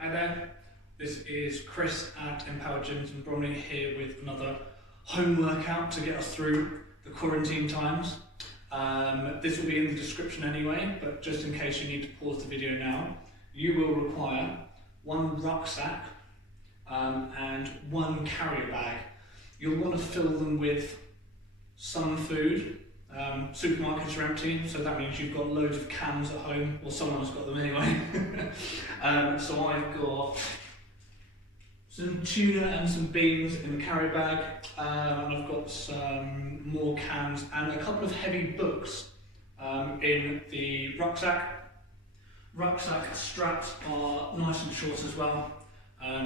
Hi there, this is Chris at Empowered Gyms in Bromley here with another home workout to get us through the quarantine times. This will be in the description anyway, but just in case you need to pause the video now, you will require one rucksack and one carrier bag. You'll want to fill them with some food. Supermarkets are empty, so that means you've got loads of cans at home, or someone has got them anyway. So I've got some tuna and some beans in the carrier bag, and I've got some more cans and a couple of heavy books in the rucksack. Rucksack straps are nice and short as well,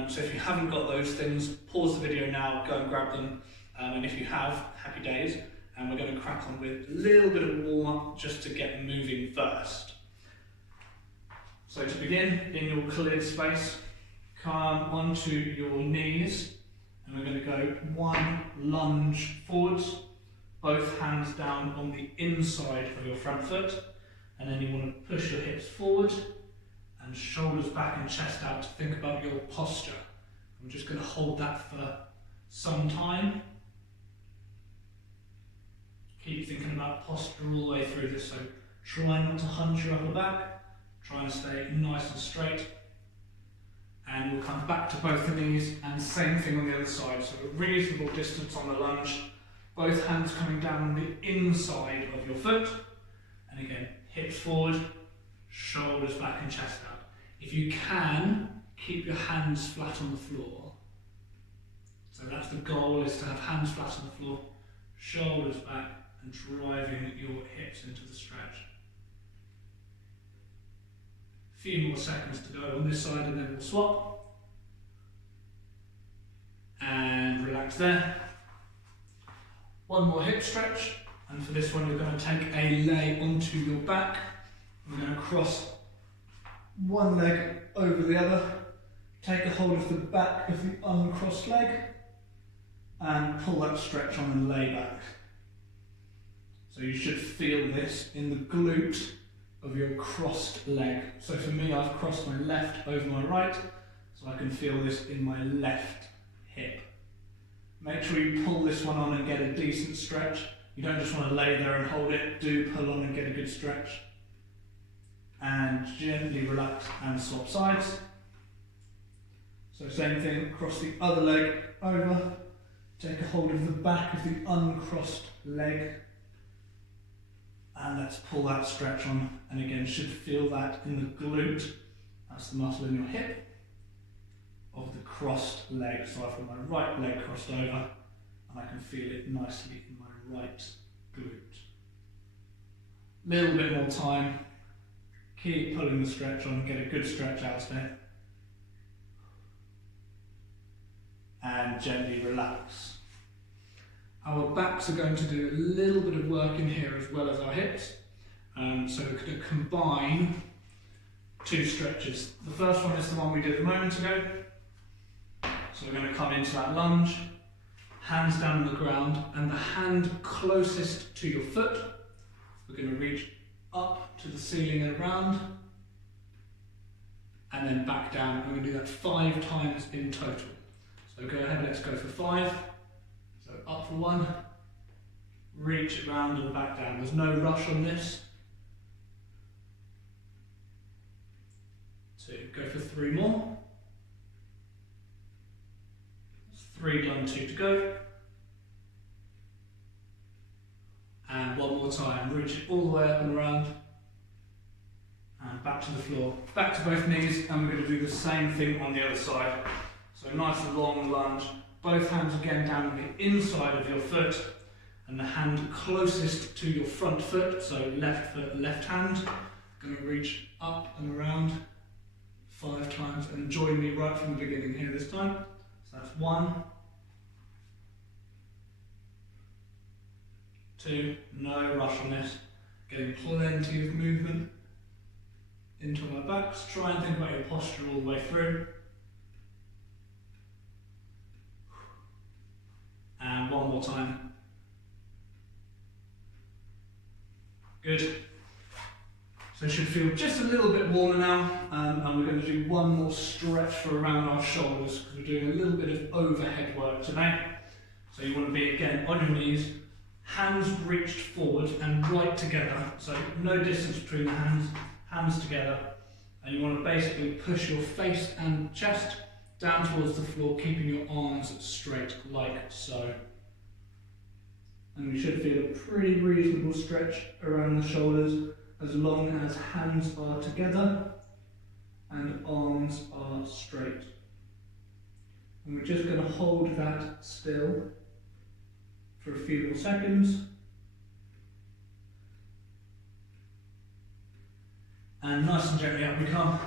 so if you haven't got those things, pause the video now, go and grab them, and if you have, happy days. And we're going to crack on with a little bit of warm-up just to get moving first. So to begin, in your cleared space, come onto your knees, and we're going to go one lunge forwards, both hands down on the inside of your front foot, and then you want to push your hips forward and shoulders back and chest out to think about your posture. I'm just going to hold that for some time. Keep thinking about posture all the way through this, so try not to hunch your upper back, try and stay nice and straight. And we'll come back to both the knees, and same thing on the other side, so a reasonable distance on the lunge, both hands coming down on the inside of your foot, and again, hips forward, shoulders back and chest out. If you can, keep your hands flat on the floor. So that's the goal, is to have hands flat on the floor, shoulders back, and driving your hips into the stretch. A few more seconds to go on this side, and then we'll swap. And relax there. One more hip stretch, and for this one you're going to take a lay onto your back. We're going to cross one leg over the other, take a hold of the back of the uncrossed leg, and pull that stretch on and lay back. So you should feel this in the glute of your crossed leg. So for me, I've crossed my left over my right, so I can feel this in my left hip. Make sure you pull this one on and get a decent stretch. You don't just want to lay there and hold it, do pull on and get a good stretch. And gently relax and swap sides. So same thing, cross the other leg over, take a hold of the back of the uncrossed leg, and let's pull that stretch on, and again should feel that in the glute, that's the muscle in your hip, of the crossed leg. So I've got my right leg crossed over, and I can feel it nicely in my right glute. Little bit more time, keep pulling the stretch on, get a good stretch out of it, and gently relax. Our backs are going to do a little bit of work in here as well as our hips. So we're going to combine two stretches. The first one is the one we did a moment ago. So we're going to come into that lunge, hands down on the ground, and the hand closest to your foot, we're going to reach up to the ceiling and around, and then back down. We're going to do that 5 times in total. So go ahead, let's go for 5. So up for 1, reach it round and back down. There's no rush on this. 2, go for 3 more. 3 done, 2 to go. And 1 more time, reach it all the way up and around. And back to the floor. Back to both knees, and we're going to do the same thing on the other side. So nice long lunge. Both hands again down on the inside of your foot, and the hand closest to your front foot, so left foot, left hand. Going to reach up and around 5 times, and join me right from the beginning here this time. So that's 1, 2, no rush on this. Getting plenty of movement into our backs. Try and think about your posture all the way through. And 1 more time. Good. So So it should feel just a little bit warmer now, and we're going to do one more stretch for around our shoulders because we're doing a little bit of overhead work today. So you want to be again on your knees, hands reached forward and right together, so no distance between the hands, hands together, and you want to basically push your face and chest down towards the floor, keeping your arms straight like so. And we should feel a pretty reasonable stretch around the shoulders as long as hands are together and arms are straight. And we're just going to hold that still for a few more seconds. And nice and gently up we come.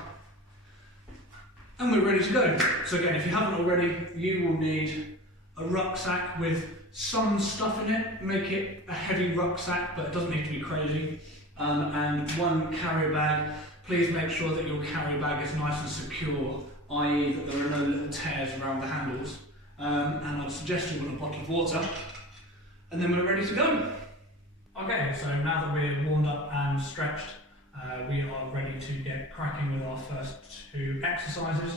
And we're ready to go. So again, if you haven't already, you will need a rucksack with some stuff in it. Make it a heavy rucksack, but it doesn't need to be crazy. And one carry bag. Please make sure that your carry bag is nice and secure, i.e. that there are no little tears around the handles. And I'd suggest you want a bottle of water. And then we're ready to go. Okay, so now that we're warmed up and stretched, we are ready to get cracking with our first two exercises.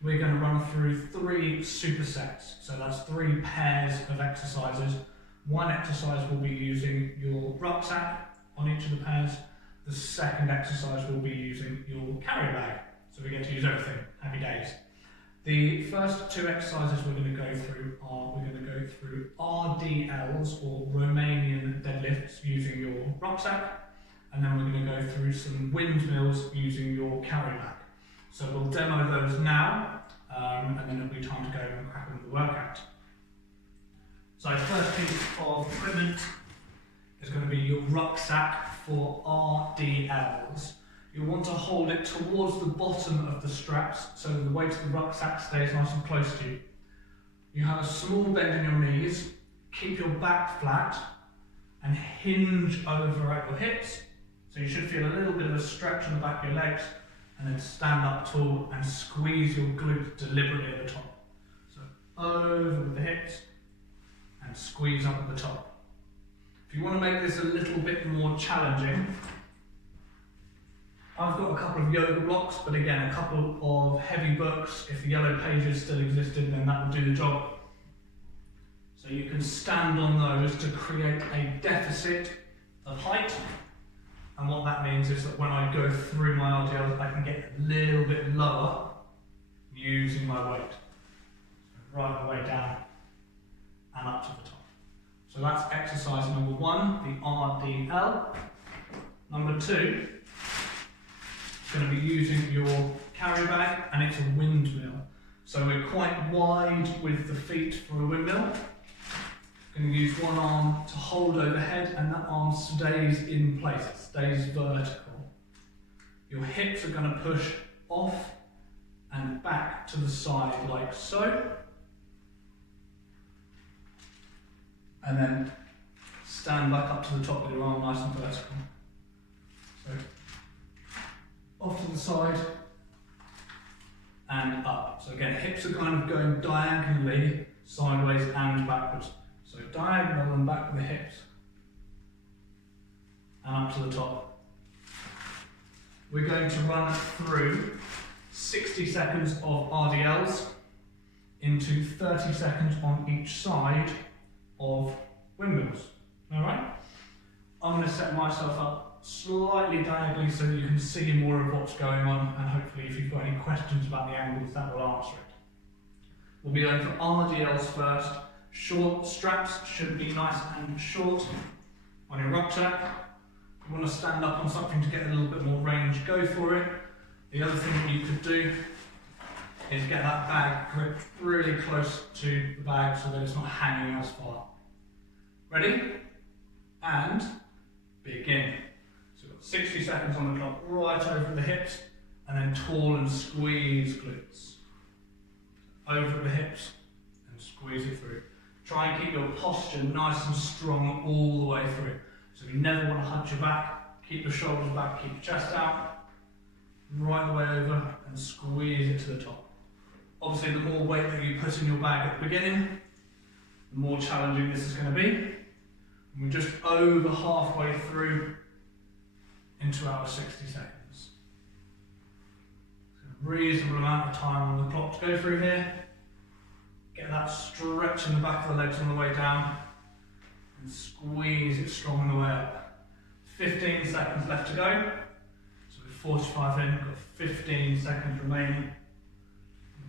We're going to run through 3 supersets. So that's 3 pairs of exercises. One exercise will be using your rucksack on each of the pairs. The second exercise will be using your carry bag. So we get to use everything. Happy days. The first 2 exercises we're going to go through are, we're going to go through RDLs, or Romanian deadlifts, using your rucksack, and then we're going to go through some windmills using your carry bag. So we'll demo those now, and then it'll be time to go and crack on with the workout. So the first piece of equipment is going to be your rucksack for RDLs. You'll want to hold it towards the bottom of the straps so the weight of the rucksack stays nice and close to you. You have a small bend in your knees, keep your back flat and hinge over at your hips. So you should feel a little bit of a stretch on the back of your legs, and then stand up tall and squeeze your glutes deliberately at the top. So over with the hips and squeeze up at the top. If you want to make this a little bit more challenging, I've got a couple of yoga blocks, but again, a couple of heavy books. If the yellow pages still existed, then that will do the job. So you can stand on those to create a deficit of height. And what that means is that when I go through my RDLs, I can get a little bit lower using my weight. So right the way down and up to the top. So that's exercise number 1, the RDL. Number 2, going to be using your carry bag, and it's a windmill. So we're quite wide with the feet for a windmill. Going to use one arm to hold overhead, and that arm stays in place, it stays vertical. Your hips are going to push off and back to the side like so. And then stand back up to the top with your arm nice and vertical. So off to the side and up. So again, hips are kind of going diagonally, sideways and backwards. So diagonal and back with the hips and up to the top. We're going to run through 60 seconds of RDLs into 30 seconds on each side of windmills. Alright? I'm going to set myself up slightly diagonally so that you can see more of what's going on, and hopefully if you've got any questions about the angles, that will answer it. We'll be going for RDLs first. Short straps should be nice and short on your rucksack. If you want to stand up on something to get a little bit more range, go for it. The other thing that you could do is get that bag gripped really close to the bag so that it's not hanging as far. Ready? And begin. So we've got 60 seconds on the clock, right over the hips, and then tall and squeeze glutes. Over the hips and squeeze it through. Try and keep your posture nice and strong all the way through. So you never want to hunch your back, keep your shoulders back, keep your chest out, right the way over and squeeze it to the top. Obviously the more weight that you put in your bag at the beginning, the more challenging this is going to be. And we're just over halfway through into our 60 seconds. So a reasonable amount of time on the clock to go through here. Get that stretch in the back of the legs on the way down and squeeze it strong on the way up. 15 seconds left to go. So with 45 in, we've got 15 seconds remaining.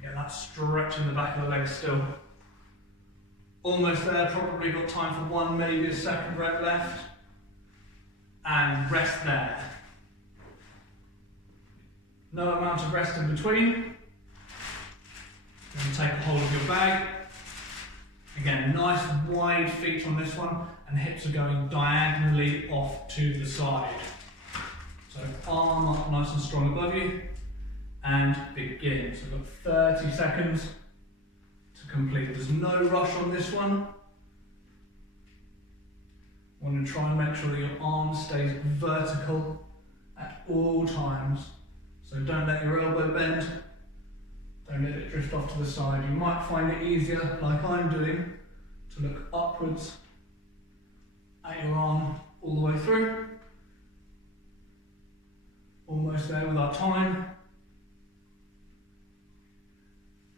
Get that stretch in the back of the legs still. Almost there, probably got time for one, maybe a second rep left. And rest there. No amount of rest in between. Then take a hold of your bag. Again, nice wide feet on this one, and hips are going diagonally off to the side. So arm up nice and strong above you, and begin. So we've got 30 seconds to complete. There's no rush on this one. Want to try and make sure that your arm stays vertical at all times. So don't let your elbow bend. Don't let it drift off to the side. You might find it easier, like I'm doing, to look upwards at your arm all the way through. Almost there with our time.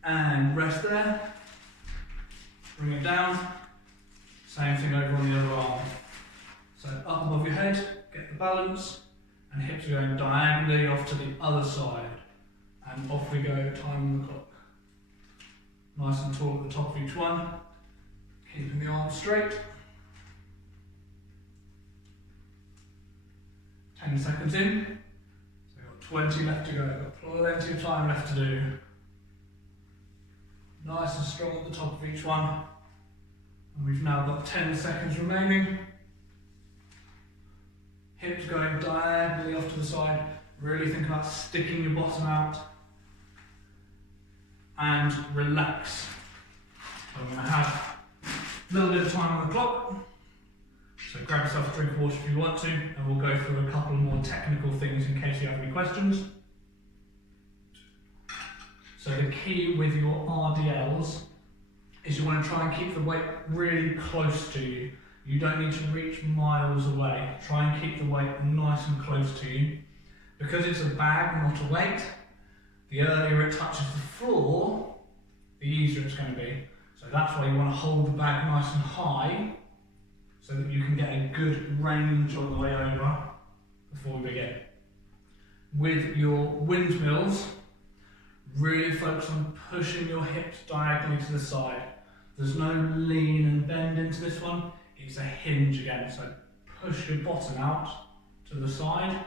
And rest there. Bring it down. Same thing over on the other arm. So up above your head, get the balance, and hips are going diagonally off to the other side. And off we go, time on the clock. Nice and tall at the top of each one. Keeping the arms straight. 10 seconds in. So we've got 20 left to go. Got plenty of time left to do. Nice and strong at the top of each one. And we've now got 10 seconds remaining. Hips going diagonally off to the side. Really think about sticking your bottom out. And relax. So I'm going to have a little bit of time on the clock. So grab yourself a drink of water if you want to, and we'll go through a couple more technical things in case you have any questions. So the key with your RDLs is you want to try and keep the weight really close to you. You don't need to reach miles away. Try and keep the weight nice and close to you. Because it's a bag, not a weight, the earlier it touches the floor, the easier it's going to be. So that's why you want to hold the bag nice and high so that you can get a good range on the way over before we begin. With your windmills, really focus on pushing your hips diagonally to the side. There's no lean and bend into this one, it's a hinge again. So push your bottom out to the side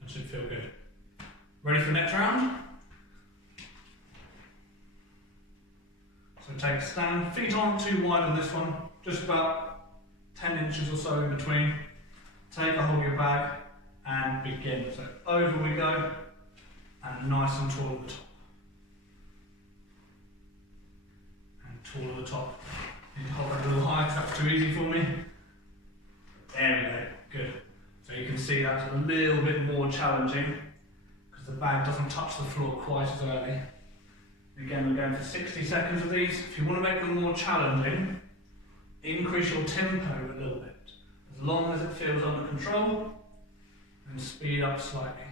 and should feel good. Ready for the next round? So take a stand, feet aren't too wide on this one, just about 10 inches or so in between. Take a hold of your bag and begin. So over we go, and nice and tall at the top. And tall at the top. Need to hold that a little higher because that's too easy for me. There we go, good. So you can see that's a little bit more challenging because the bag doesn't touch the floor quite as early. Again, we're going for 60 seconds of these. If you want to make them more challenging, increase your tempo a little bit. As long as it feels under control, and speed up slightly.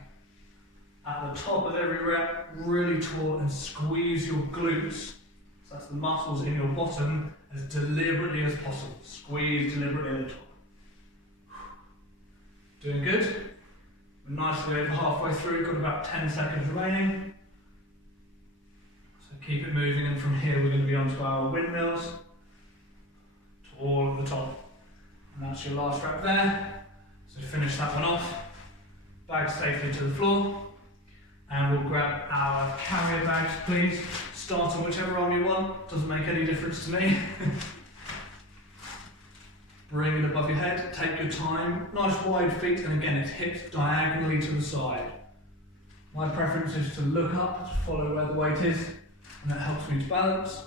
At the top of every rep, really taut and squeeze your glutes. So that's the muscles in your bottom as deliberately as possible. Squeeze deliberately at the top. Doing good. We're nicely over halfway through, got about 10 seconds remaining. So keep it moving, and from here we're going to be onto our windmills. All at the top. And that's your last rep there. So finish that one off. Bag safely to the floor. And we'll grab our carrier bags, please. Start on whichever arm you want. Doesn't make any difference to me. Bring it above your head. Take your time. Nice wide feet. And again, it's hips diagonally to the side. My preference is to look up, to follow where the weight is. And that helps me to balance.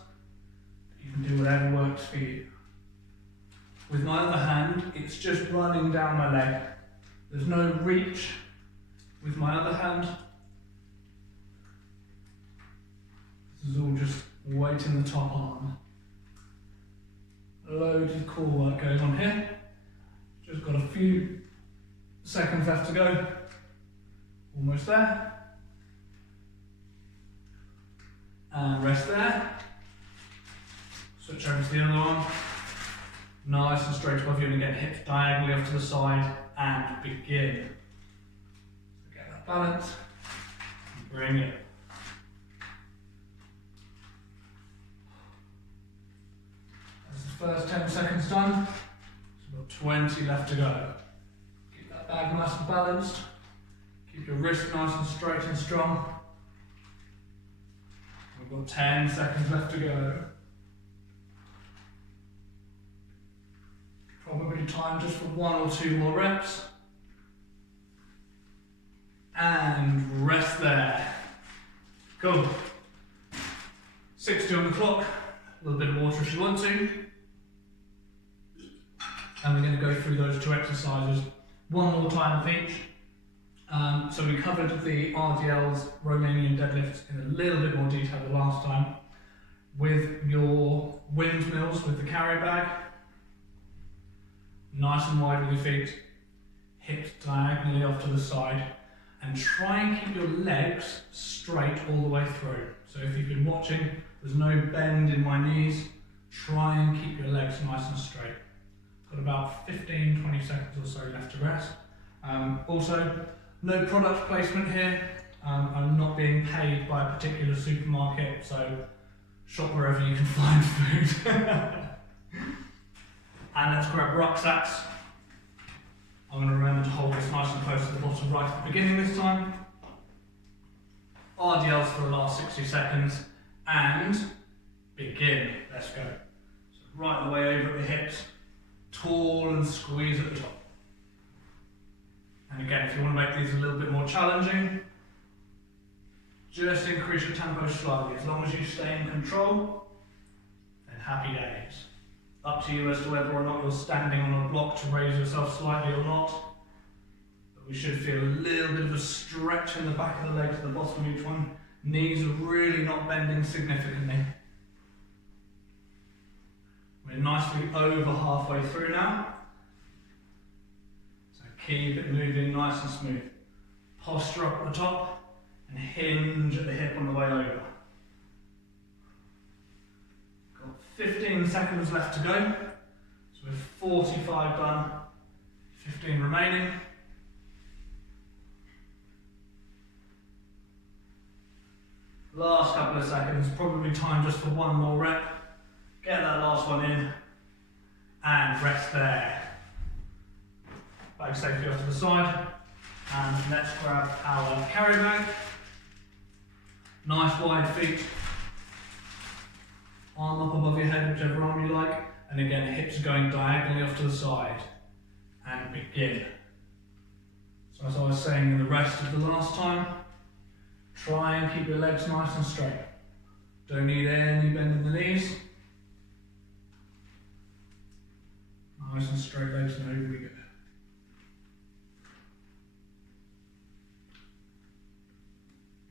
You can do whatever works for you. With my other hand, it's just running down my leg. There's no reach with my other hand. This is all just weight in the top arm. Loads of core work going on here. Just got a few seconds left to go. Almost there. And rest there. Switch over to the other one. Nice and straight above you, and again, hips diagonally off to the side, and begin. So get that balance, and bring it. That's the first 10 seconds done. So we've got 20 left to go. Keep that bag nice and balanced. Keep your wrist nice and straight and strong. We've got 10 seconds left to go. Probably time just for 1 or 2 more reps. And rest there. Cool. 60 on the clock. A little bit of water if you want to. And we're going to go through those 2 exercises one more time of each. So we covered the RDLs, Romanian deadlifts, in a little bit more detail the last time. With your windmills with the carry bag. Nice and wide with your feet, hips diagonally off to the side, and try and keep your legs straight all the way through. So if you've been watching, there's no bend in my knees. Try and keep your legs nice and straight. Got about 15-20 seconds or so left to rest. Also, no product placement here. I'm not being paid by a particular supermarket, so shop wherever you can find food. And let's grab rucksacks. I'm going to remember to hold this nice and close to the bottom right at the beginning this time. RDLs for the last 60 seconds. And begin. Let's go. So right the way over at the hips. Tall and squeeze at the top. And again, if you want to make these a little bit more challenging, just increase your tempo slightly. As long as you stay in control, then happy days. Up to you as to whether or not you're standing on a block to raise yourself slightly or not. But we should feel a little bit of a stretch in the back of the legs at the bottom of each one. Knees are really not bending significantly. We're nicely over halfway through now. So keep it moving nice and smooth. Posture up at the top and hinge at the hip on the way over. 15 seconds left to go, so we're 45 done, 15 remaining. Last couple of seconds, probably time just for 1 more rep. Get that last one in, and rest there. Bag safely off to the side, and let's grab our carry bag. Nice wide feet. Arm up above your head, whichever arm you like, and again, hips going diagonally off to the side, and begin. So as I was saying in the rest of the last time, try and keep your legs nice and straight. Don't need any bend in the knees. Nice and straight legs, and over we go.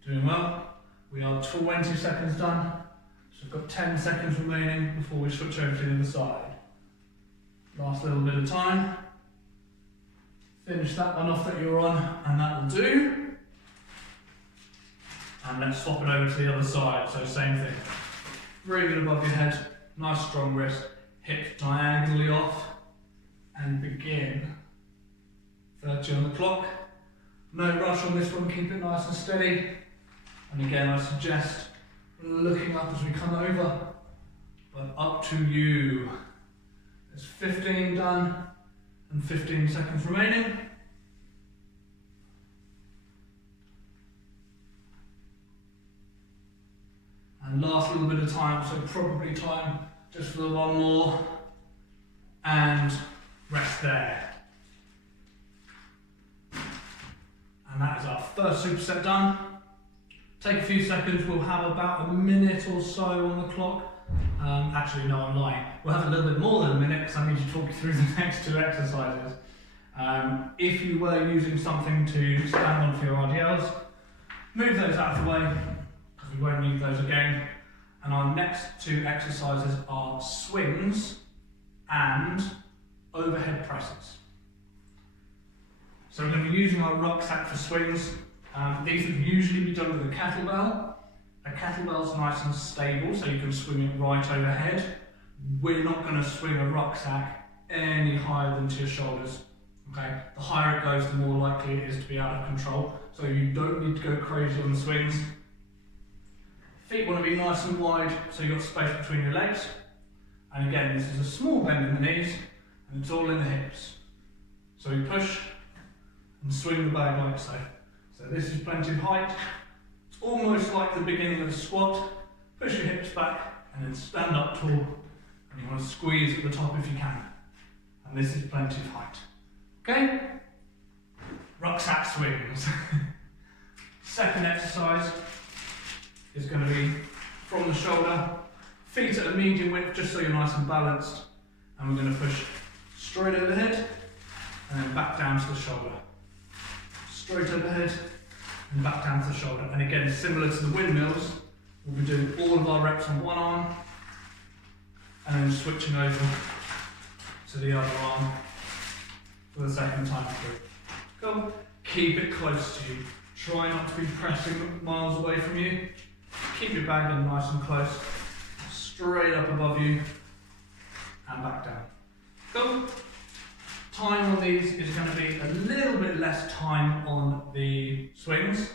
Doing well. We are 20 seconds done. So we've got 10 seconds remaining before we switch over to the other side. Last little bit of time. Finish that one off that you're on, and that will do. And let's swap it over to the other side, so same thing. Bring it above your head, nice strong wrist, hips diagonally off, and begin. 30 on the clock. No rush on this one, keep it nice and steady. And again, I suggest looking up as we come over, but up to you. There's 15 done and 15 seconds remaining. And last little bit of time, so probably time just for the 1 more, and rest there. And that is our first superset done. Take a few seconds, we'll have about a minute or so on the clock. Actually, no, I'm lying. We'll have a little bit more than a minute because I need to talk you through the next 2 exercises. If you were using something to stand on for your RDLs, move those out of the way because we won't need those again. And our next 2 exercises are swings and overhead presses. So we're going to be using our rucksack for swings. These would usually be done with a kettlebell. A kettlebell's nice and stable, so you can swing it right overhead. We're not going to swing a rucksack any higher than to your shoulders. Okay? The higher it goes, the more likely it is to be out of control. So you don't need to go crazy on the swings. Feet want to be nice and wide, so you've got space between your legs. And again, this is a small bend in the knees, and it's all in the hips. So we push and swing the bag like so. So this is plenty of height. It's almost like the beginning of a squat. Push your hips back and then stand up tall. And you want to squeeze at the top if you can. And this is plenty of height. Okay? Rucksack swings. Second exercise is going to be from the shoulder. Feet at a medium width just so you're nice and balanced. And we're going to push straight overhead and then back down to the shoulder. Straight overhead and back down to the shoulder. And again, similar to the windmills, we'll be doing all of our reps on one arm and then switching over to the other arm for the second time through. Go. Keep it close to you. Try not to be pressing miles away from you. Keep your bag in nice and close. Straight up above you and back down. Go. Time on these is going to be a little bit less time on the swings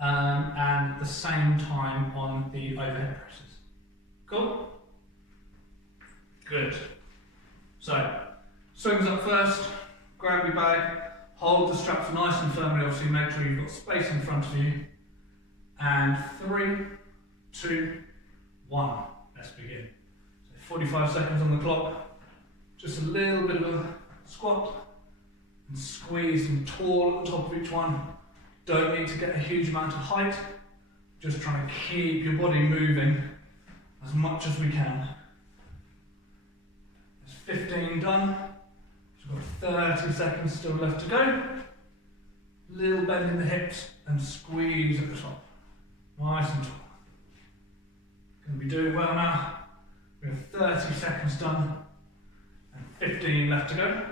and the same time on the overhead presses. Cool? Good. So, swings up first, grab your bag, hold the straps nice and firmly, obviously make sure you've got space in front of you. And 3, 2, 1. Let's begin. So 45 seconds on the clock. Just a little bit of a squat and squeeze and tall at the top of each one. Don't need to get a huge amount of height. Just trying to keep your body moving as much as we can. There's 15 done. We've got 30 seconds still left to go. Little bend in the hips and squeeze at the top. Nice and tall. Going to be doing well now. We have 30 seconds done and 15 left to go.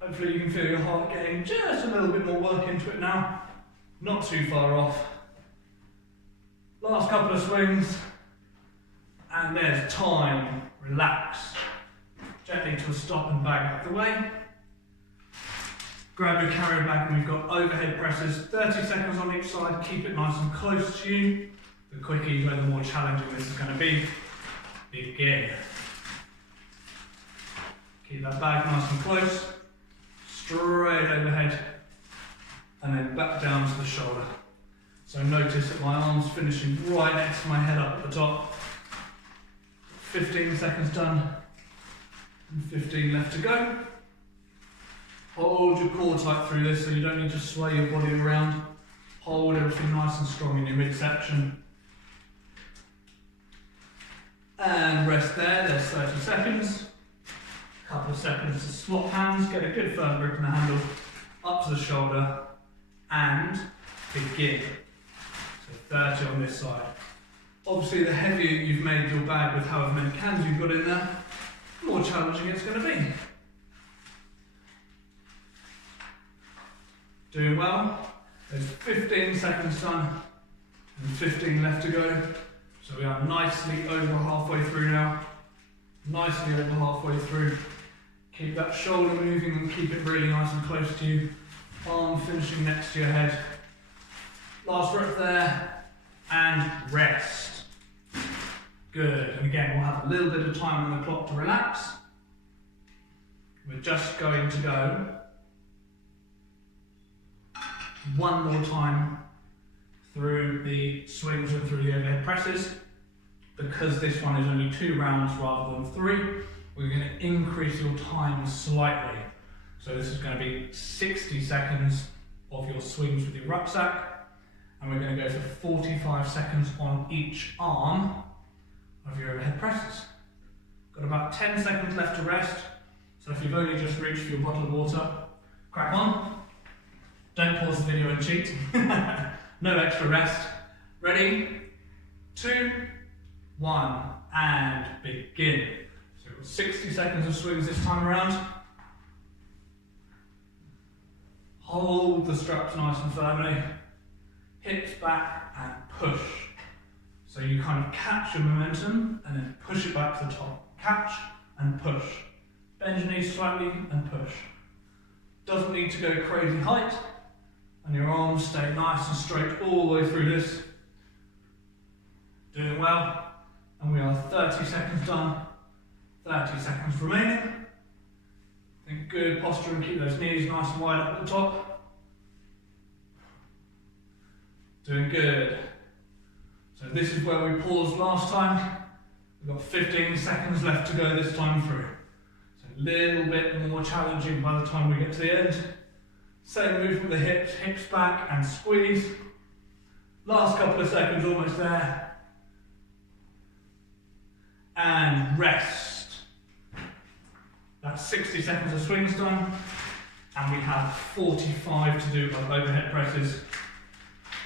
Hopefully you can feel your heart getting just a little bit more work into it now. Not too far off. Last couple of swings. And there's time. Relax. Gently to a stop and bag out the way. Grab your carrier bag and we've got overhead presses. 30 seconds on each side. Keep it nice and close to you. The quicker you go, the more challenging this is going to be. Begin. Keep that bag nice and close. Straight overhead. And then back down to the shoulder. So notice that my arm's finishing right next to my head up at the top. 15 seconds done. And 15 left to go. Hold your core tight through this so you don't need to sway your body around. Hold everything nice and strong in your midsection. And rest there, there's 30 seconds. A couple of seconds to swap hands, get a good firm grip in the handle, up to the shoulder, and begin. So 30 on this side. Obviously the heavier you've made your bag with however many cans you've got in there, the more challenging it's going to be. Doing well. There's 15 seconds done and 15 left to go. So we are nicely over halfway through now. Nicely over halfway through. Keep that shoulder moving and keep it really nice and close to you. Arm finishing next to your head. Last rep there. And rest. Good. And again, we'll have a little bit of time on the clock to relax. We're just going to go one more time through the swings and through the overhead presses. Because this one is only 2 rounds rather than 3, we're going to increase your time slightly. So this is going to be 60 seconds of your swings with your rucksack, and we're going to go for 45 seconds on each arm of your overhead presses. Got about 10 seconds left to rest, so if you've only just reached for your bottle of water, crack on. Don't pause the video and cheat. No extra rest. Ready? 2, 1, and begin. So we've got 60 seconds of swings this time around. Hold the straps nice and firmly. Hips back and push. So you kind of catch your momentum and then push it back to the top. Catch and push. Bend your knees slightly and push. Doesn't need to go crazy height. And your arms stay nice and straight all the way through this. Doing well. And we are 30 seconds done. 30 seconds remaining. Think good posture and keep those knees nice and wide up at the top. Doing good. So this is where we paused last time. We've got 15 seconds left to go this time through. So a little bit more challenging by the time we get to the end. Same movement with the hips, hips back and squeeze. Last couple of seconds, almost there. And rest. That's 60 seconds of swings done. And we have 45 to do of overhead presses.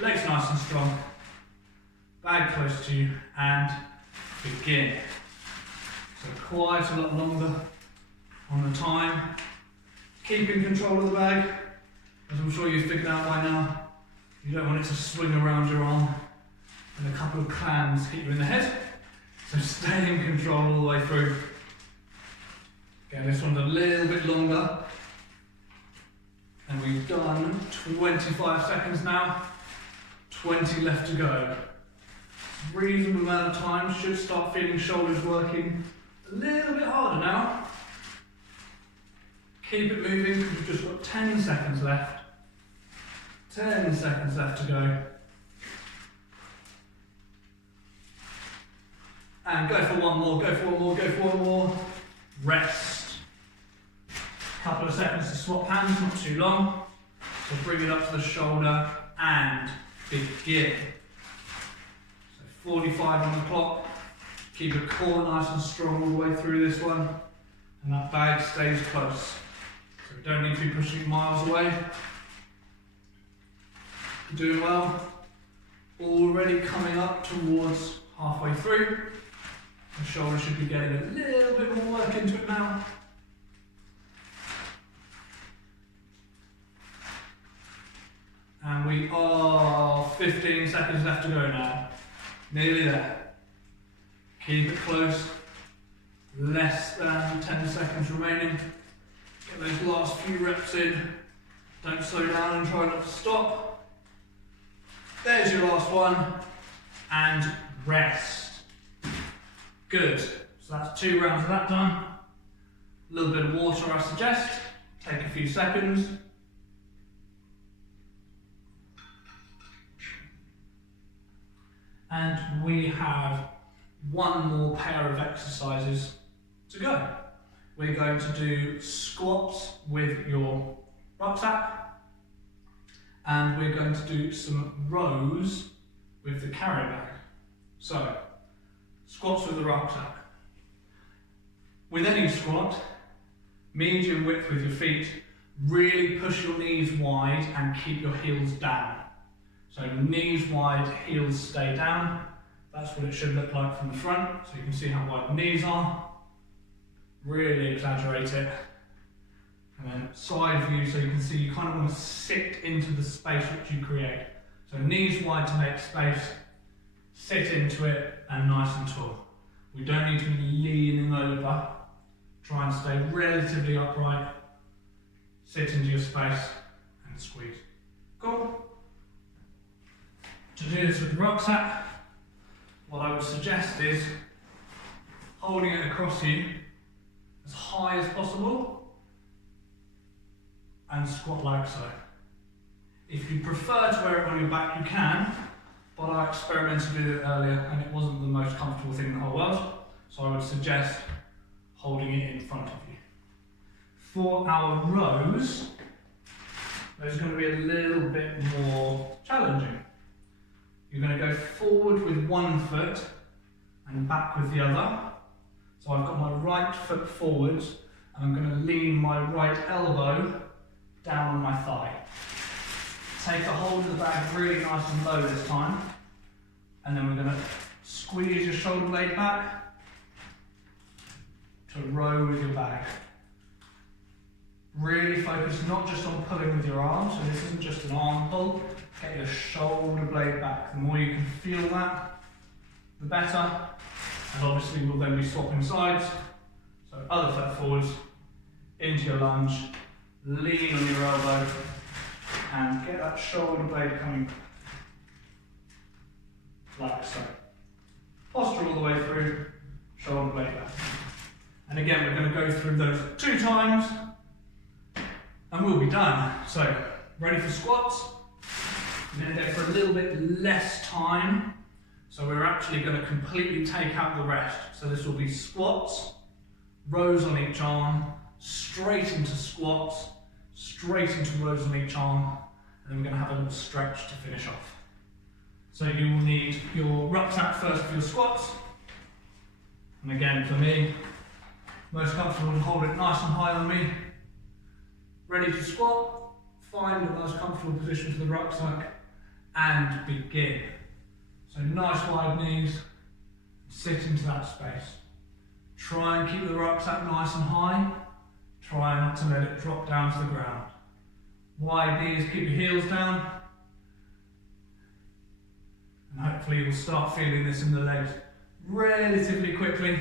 Legs nice and strong. Bag close to you and begin. So quite a lot longer on the time. Keeping control of the bag. As I'm sure you've figured out by now, you don't want it to swing around your arm and a couple of clams hit you in the head. So stay in control all the way through. Again, this one's a little bit longer. And we've done 25 seconds now. 20 left to go. Reasonable amount of time, should start feeling shoulders working a little bit harder now. Keep it moving, we've just got 10 seconds left. 10 seconds left to go. And go for one more, go for one more, go for one more. Rest. Couple of seconds to swap hands, not too long. So bring it up to the shoulder and begin. So 45 on the clock. Keep your core nice and strong all the way through this one. And that bag stays close. So we don't need to be pushing miles away. Doing well. Already coming up towards halfway through. The shoulder should be getting a little bit more work into it now. And we are 15 seconds left to go now. Nearly there. Keep it close. Less than 10 seconds remaining. Get those last few reps in. Don't slow down and try not to stop. There's your last one. And rest. Good. So that's 2 rounds of that done. A little bit of water I suggest. Take a few seconds. And we have one more pair of exercises to go. We're going to do squats with your rucksack. And we're going to do some rows with the carry bag. So, squats with the rucksack. With any squat, medium width with your feet, really push your knees wide and keep your heels down. So knees wide, heels stay down. That's what it should look like from the front. So you can see how wide the knees are. Really exaggerate it. And then side view, so you can see you kind of want to sit into the space which you create. So knees wide to make space, sit into it and nice and tall. We don't need to be leaning over. Try and stay relatively upright. Sit into your space and squeeze. Cool. To do this with the rucksack, what I would suggest is holding it across you as high as possible and squat like so. If you prefer to wear it on your back, you can, but I experimented with it earlier and it wasn't the most comfortable thing in the whole world, so I would suggest holding it in front of you. For our rows, those are going to be a little bit more challenging. You're going to go forward with one foot and back with the other. So I've got my right foot forwards and I'm going to lean my right elbow down on my thigh. Take a hold of the bag really nice and low this time. And then we're going to squeeze your shoulder blade back to row with your bag. Really focus not just on pulling with your arms, so this isn't just an arm pull. Get your shoulder blade back. The more you can feel that, the better. And obviously we'll then be swapping sides. So other foot forwards, into your lunge, lean on your elbow, and get that shoulder blade coming like so. Posture all the way through, shoulder blade back. And again, we're going to go through those 2 times, and we'll be done. So, ready for squats? We're going to go for a little bit less time. So we're actually going to completely take out the rest. So this will be squats, rows on each arm, straight into squats, straight into rows on each arm, and then we're going to have a little stretch to finish off. So you will need your rucksack first for your squats. And again, for me, most comfortable to hold it nice and high on me. Ready to squat, find the most comfortable position for the rucksack, and begin. So nice wide knees, sit into that space. Try and keep the rucksack nice and high. Try not to let it drop down to the ground. Wide knees, keep your heels down. And hopefully you'll start feeling this in the legs relatively quickly.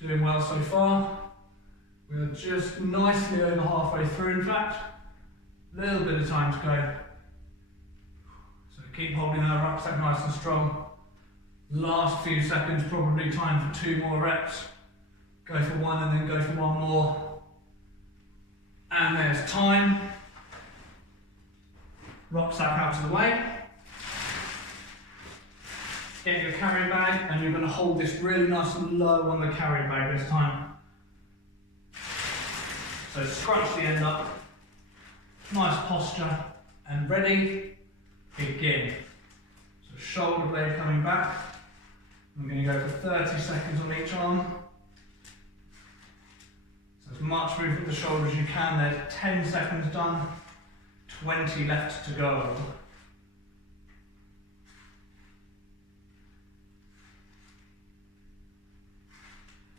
Doing well so far. We're just nicely over halfway through, in fact. A little bit of time to go. So keep holding that rucksack nice and strong. Last few seconds, probably time for 2 more reps. Go for 1 and then go for 1 more. And there's time. Rucksack out of the way. Get your carry bag, and you're going to hold this really nice and low on the carry bag this time. So scrunch the end up, nice posture, and ready, begin. So shoulder blade coming back. I'm going to go for 30 seconds on each arm. So as much movement with the shoulder as you can. There's 10 seconds done, 20 left to go.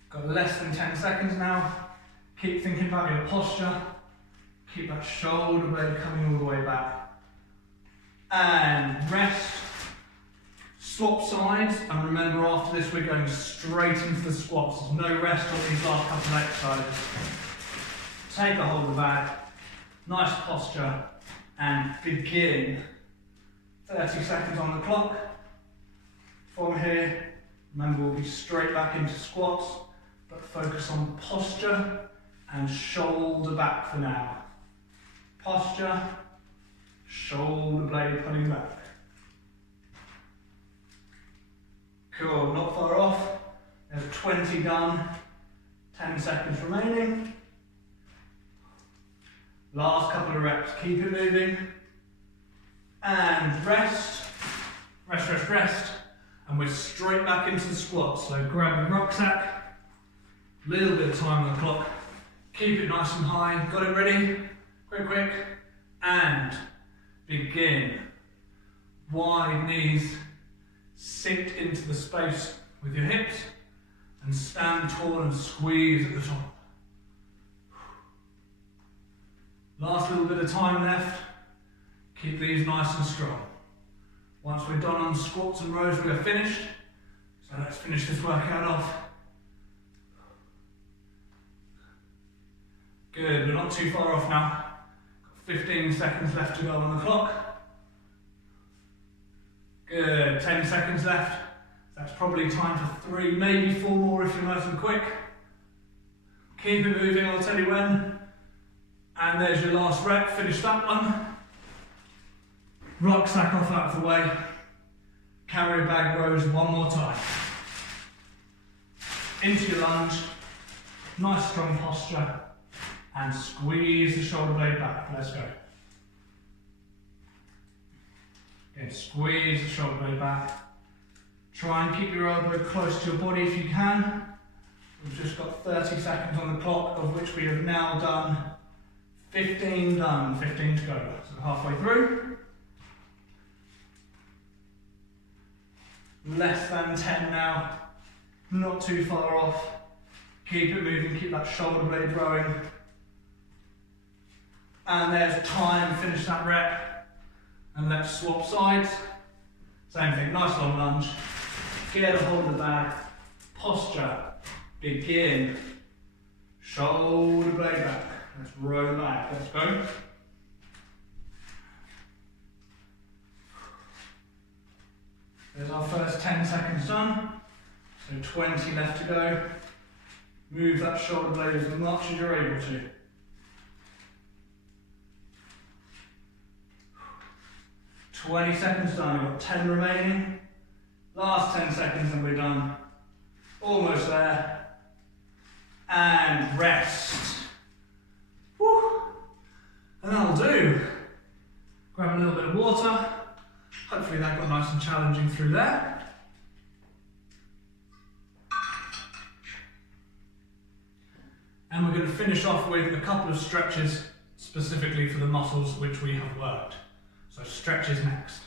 Got less than 10 seconds now. Keep thinking about your posture. Keep that shoulder blade coming all the way back. And rest. Swap sides, and remember after this we're going straight into the squats. There's no rest on these last couple of exercises. Take a hold of the bag, nice posture, and begin. 30 seconds on the clock. From here, remember we'll be straight back into squats, but focus on posture and shoulder back for now. Posture, shoulder blade pulling back. Cool, not far off. There's 20 done, 10 seconds remaining. Last couple of reps, keep it moving. And rest, rest, rest, rest. And we're straight back into the squats. So grab your rucksack, little bit of time on the clock. Keep it nice and high. Got it ready? Quick, quick. And begin. Wide knees. Sink into the space with your hips and stand tall and squeeze at the top. Last little bit of time left. Keep these nice and strong. Once we're done on squats and rows, we are finished. So let's finish this workout off. Good, we're not too far off now. Got 15 seconds left to go on the clock. Good, 10 seconds left. That's probably time for 3, maybe 4 more if you're nice and quick. Keep it moving, I'll tell you when. And there's your last rep, finish that one. Rucksack off out of the way. Carry bag rows 1 more time. Into your lunge. Nice strong posture. And squeeze the shoulder blade back. Let's go. Again, squeeze the shoulder blade back. Try and keep your elbow close to your body if you can. We've just got 30 seconds on the clock, of which we have now done 15 done, 15 to go. So halfway through. Less than 10 now. Not too far off. Keep it moving, keep that shoulder blade rowing. And there's time, finish that rep. And let's swap sides. Same thing, nice long lunge. Get a hold of the bag. Posture. Begin. Shoulder blade back. Let's roll back. Let's go. There's our first 10 seconds done. So 20 left to go. Move that shoulder blade as much as you're able to. "20 seconds done, we've got 10 remaining. Last 10 seconds and we're done. Almost there. And rest. Woo. And that'll do. Grab a little bit of water. Hopefully that got nice and challenging through there. And we're going to finish off with a couple of stretches specifically for the muscles which we have worked. So stretches next.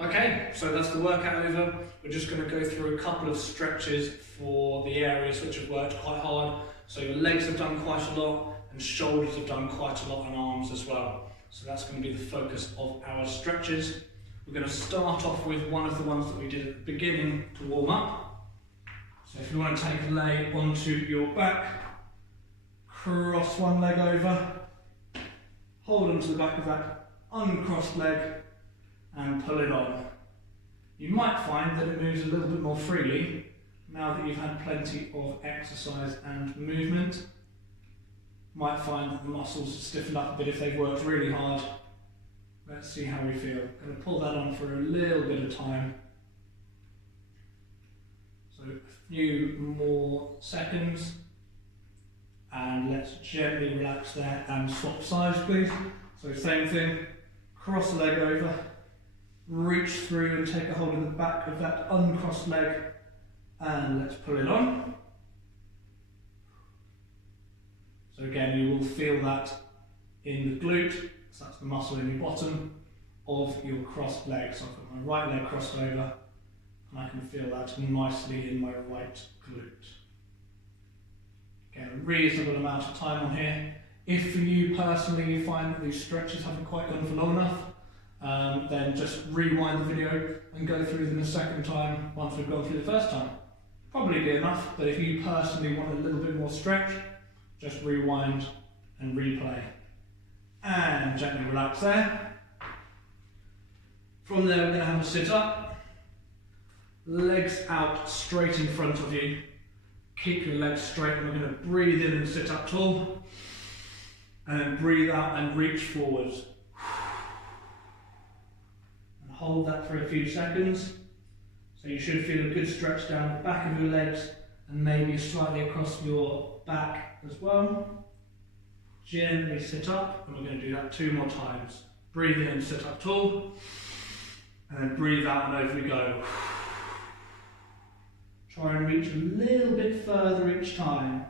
Okay, so that's the workout over. We're just going to go through a couple of stretches for the areas which have worked quite hard. So your legs have done quite a lot and shoulders have done quite a lot and arms as well. So that's going to be the focus of our stretches. We're going to start off with one of the ones that we did at the beginning to warm up. So if you want to take a lay onto your back, cross one leg over, hold onto the back of that uncrossed leg and pull it on. You might find that it moves a little bit more freely now that you've had plenty of exercise and movement. Might find that the muscles stiffen up a bit if they've worked really hard. Let's see how we feel. I'm going to pull that on for a little bit of time. So a few more seconds. And let's gently relax there and swap sides, please. So same thing, cross the leg over, reach through and take a hold of the back of that uncrossed leg, and let's pull it on. So again, you will feel that in the glute, so that's the muscle in your bottom of your crossed leg. So I've got my right leg crossed over, and I can feel that nicely in my right glute. Again, a reasonable amount of time on here. If for you personally you find that these stretches haven't quite gone for long enough, then just rewind the video and go through them a second time once we've gone through the first time. Probably be enough, but if you personally want a little bit more stretch, just rewind and replay. And gently relax there. From there we're going to have a sit up. Legs out straight in front of you. Keep your legs straight, and we're going to breathe in and sit up tall. And then breathe out and reach forwards. And hold that for a few seconds. So you should feel a good stretch down the back of your legs and maybe slightly across your back as well. Gently sit up, and we're going to do that 2 more times. Breathe in and sit up tall. And then breathe out and over we go. Try and reach a little bit further each time.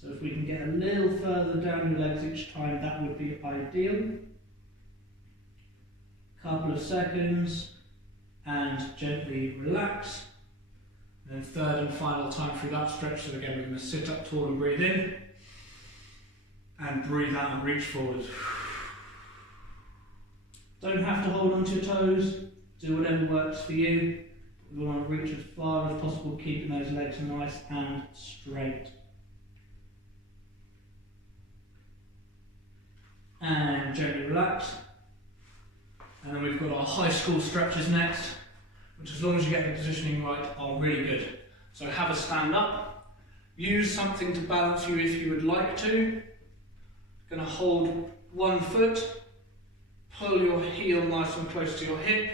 So if we can get a little further down your legs each time, that would be ideal. Couple of seconds, and gently relax. And then third and final time through that stretch. So again, we're going to sit up tall and breathe in. And breathe out and reach forward. Don't have to hold onto your toes. Do whatever works for you. We want to reach as far as possible, keeping those legs nice and straight. And gently relax. And then we've got our high school stretches next, which as long as you get the positioning right are really good. So have a stand up. Use something to balance you if you would like to. Going to hold one foot, pull your heel nice and close to your hip,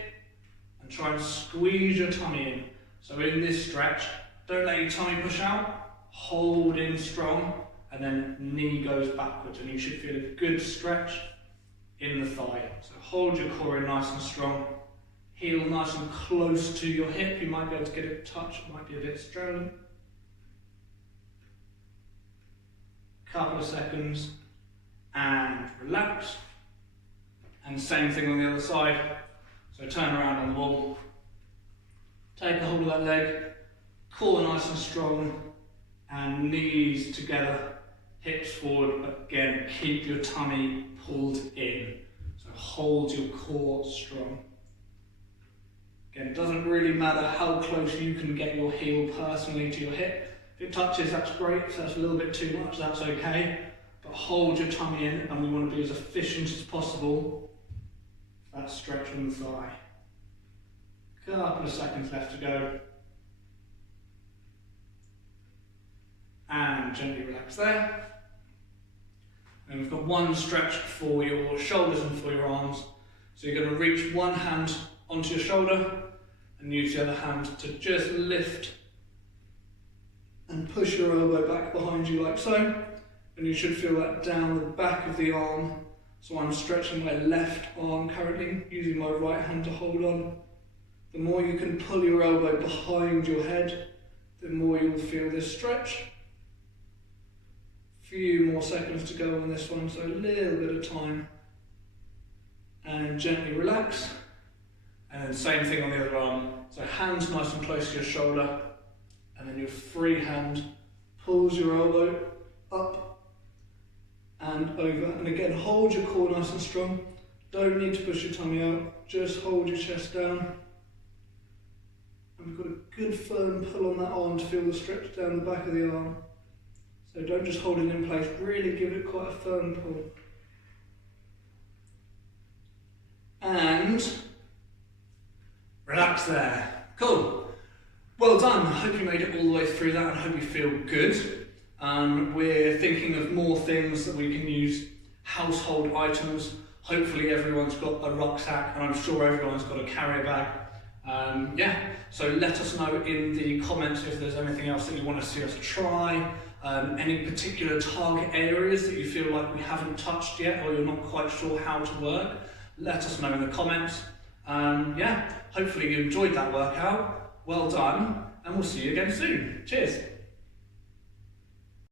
and try and squeeze your tummy in. So in this stretch, don't let your tummy push out, hold in strong, and then knee goes backwards, and you should feel a good stretch in the thigh. So hold your core in nice and strong, heel nice and close to your hip. You might be able to get it touch, it might be a bit straddling. Couple of seconds, and relax. And same thing on the other side. So turn around on the wall, take a hold of that leg, core nice and strong, and knees together, hips forward, again, keep your tummy pulled in. So hold your core strong. Again, it doesn't really matter how close you can get your heel personally to your hip. If it touches, that's great. If that's a little bit too much, that's okay. But hold your tummy in, and we want to be as efficient as possible. That stretch on the thigh. Couple of seconds left to go. And gently relax there. And we've got one stretch for your shoulders and for your arms. So you're going to reach one hand onto your shoulder and use the other hand to just lift and push your elbow back behind you like so. And you should feel that down the back of the arm. So I'm stretching my left arm currently, using my right hand to hold on. The more you can pull your elbow behind your head, the more you'll feel this stretch. Few more seconds to go on this one, so a little bit of time. And gently relax. And then same thing on the other arm. So hands nice and close to your shoulder, and then your free hand pulls your elbow up and over. And again, hold your core nice and strong. Don't need to push your tummy out, just hold your chest down. And we've got a good firm pull on that arm to feel the stretch down the back of the arm. So don't just hold it in place, really give it quite a firm pull. And relax there. Cool. Well done. I hope you made it all the way through that and I hope you feel good. We're thinking of more things that we can use, household items. Hopefully everyone's got a rucksack and I'm sure everyone's got a carrier bag. Yeah, so let us know in the comments if there's anything else that you want to see us try. Any particular target areas that you feel like we haven't touched yet or you're not quite sure how to work, let us know in the comments. Yeah, hopefully you enjoyed that workout. Well done, and we'll see you again soon. Cheers.